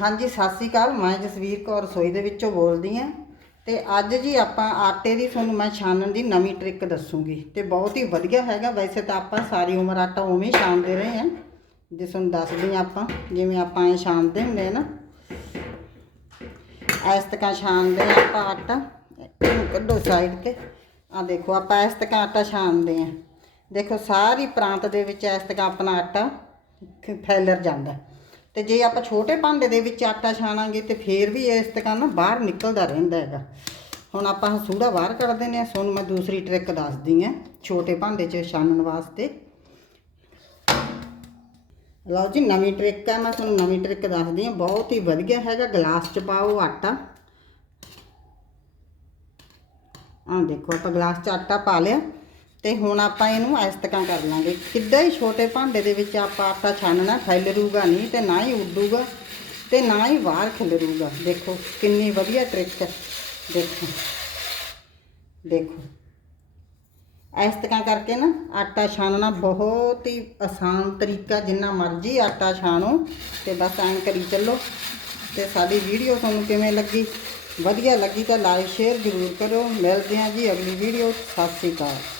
ਹਾਂਜੀ, ਸਤਿ ਸ੍ਰੀ ਅਕਾਲ। ਮੈਂ ਜਸਵੀਰ ਕੌਰ ਰਸੋਈ ਦੇ ਵਿੱਚੋਂ ਬੋਲਦੀ ਹਾਂ। ਤੇ ਅੱਜ ਜੀ ਆਪਾਂ ਆਟੇ ਦੀ ਤੁਹਾਨੂੰ ਮੈਂ ਛਾਣਨ ਦੀ ਨਵੀਂ ਟ੍ਰਿਕ ਦੱਸੂਗੀ। ਤੇ ਬਹੁਤ ਹੀ ਵਧੀਆ ਹੈਗਾ। ਵੈਸੇ ਤਾਂ ਆਪਾਂ ਸਾਰੀ ਉਮਰ ਆਟਾ ਉਵੇਂ ਹੀ ਛਾਣਦੇ ਰਹੇ ਹਾਂ। ਜੇ ਤੁਹਾਨੂੰ ਦੱਸਦੀ ਹਾਂ ਆਪਾਂ, ਜਿਵੇਂ ਆਪਾਂ ਇਹ ਛਾਣਦੇ ਹੁੰਦੇ ਆ ਨਾ। ਇਸ ਤਰ੍ਹਾਂ ਛਾਣਦੇ ਹਾਂ ਆਪਾਂ ਆਟਾ। ਇਹਨੂੰ ਕੱਢੋ ਸਾਈਡ ਤੇ। ਆ ਦੇਖੋ, ਆਪਾਂ ਇਸ ਤਰ੍ਹਾਂ ਆਟਾ ਛਾਣਦੇ ਹਾਂ। ਦੇਖੋ, ਸਾਰੀ ਪ੍ਰਾਂਤ ਦੇ ਵਿੱਚ ਇਸ ਤਰ੍ਹਾਂ ਆਪਣਾ ਆਟਾ ਫੈਲਰ ਜਾਂਦਾ। ਤੇ ਜੇ ਆਪਾਂ ਛੋਟੇ ਭਾਂਡੇ ਦੇ ਵਿੱਚ ਆਟਾ ਛਾਣਾਂਗੇ ਤੇ ਫੇਰ ਵੀ ਇਸ ਤਰ੍ਹਾਂ ਨਾ ਬਾਹਰ ਨਿਕਲਦਾ ਰਹਿੰਦਾ ਹੈਗਾ। ਹੁਣ ਆਪਾਂ ਸੂੜਾ ਬਾਹਰ ਕੱਢ ਦਿੰਦੇ ਹਾਂ। ਤੁਹਾਨੂੰ ਮੈਂ ਦੂਸਰੀ ਟ੍ਰਿਕ ਦੱਸਦੀ ਹਾਂ ਛੋਟੇ ਭਾਂਡੇ 'ਚ ਛਾਣਨ ਵਾਸਤੇ। ਲਓ ਜੀ, ਨਵੀਂ ਟ੍ਰਿਕ ਹੈ। ਮੈਂ ਤੁਹਾਨੂੰ ਨਵੀਂ ਟ੍ਰਿਕ ਦੱਸਦੀ ਹਾਂ। ਬਹੁਤ ਹੀ ਵਧੀਆ ਹੈਗਾ। ਗਲਾਸ 'ਚ ਪਾਓ ਆਟਾ। ਆਹ ਦੇਖੋ, ਆਪਾਂ ਗਲਾਸ 'ਚ ਆਟਾ ਪਾ ਲਿਆ। ਤੇ ਹੁਣ ਆਪਾਂ ਇਹਨੂੰ ਐਸਤਕਾਂ ਕਰ ਲਾਂਗੇ। ਕਿੱਦਾਂ ਹੀ ਛੋਟੇ ਭਾਂਡੇ ਦੇ ਵਿੱਚ ਆਪਾਂ ਆਟਾ ਛਾਨਣਾ ਖਿਲਰੂਗਾ ਨਹੀਂ ਤੇ ਨਾ ਹੀ ਉੱਡੂਗਾ ਤੇ ਨਾ ਹੀ ਬਾਹਰ ਖਿਲਰੂਗਾ। ਦੇਖੋ ਕਿੰਨੀ ਵਧੀਆ ਟ੍ਰਿਕ ਹੈ। ਦੇਖੋ। ਦੇਖੋ। ਇਸ ਤਰ੍ਹਾਂ ਕਰਕੇ ਨਾ ਆਟਾ ਛਾਨਣਾ ਬਹੁਤ ਹੀ ਆਸਾਨ ਤਰੀਕਾ, ਜਿੰਨਾ ਮਰਜ਼ੀ ਆਟਾ ਛਾਣੋ ਤੇ ਬਸ ਐਂ ਕਰੀ ਚੱਲੋ। ਤੇ ਸਾਡੀ ਵੀਡੀਓ ਤੁਹਾਨੂੰ ਕਿਵੇਂ ਲੱਗੀ? ਵਧੀਆ ਲੱਗੀ ਤਾਂ ਲਾਈਕ ਸ਼ੇਅਰ ਜ਼ਰੂਰ ਕਰੋ ਮਿਲਦੇ ਹਾਂ ਜੀ ਅਗਲੀ ਵੀਡੀਓ। ਸਤਿ ਸ਼੍ਰੀ ਅਕਾਲ।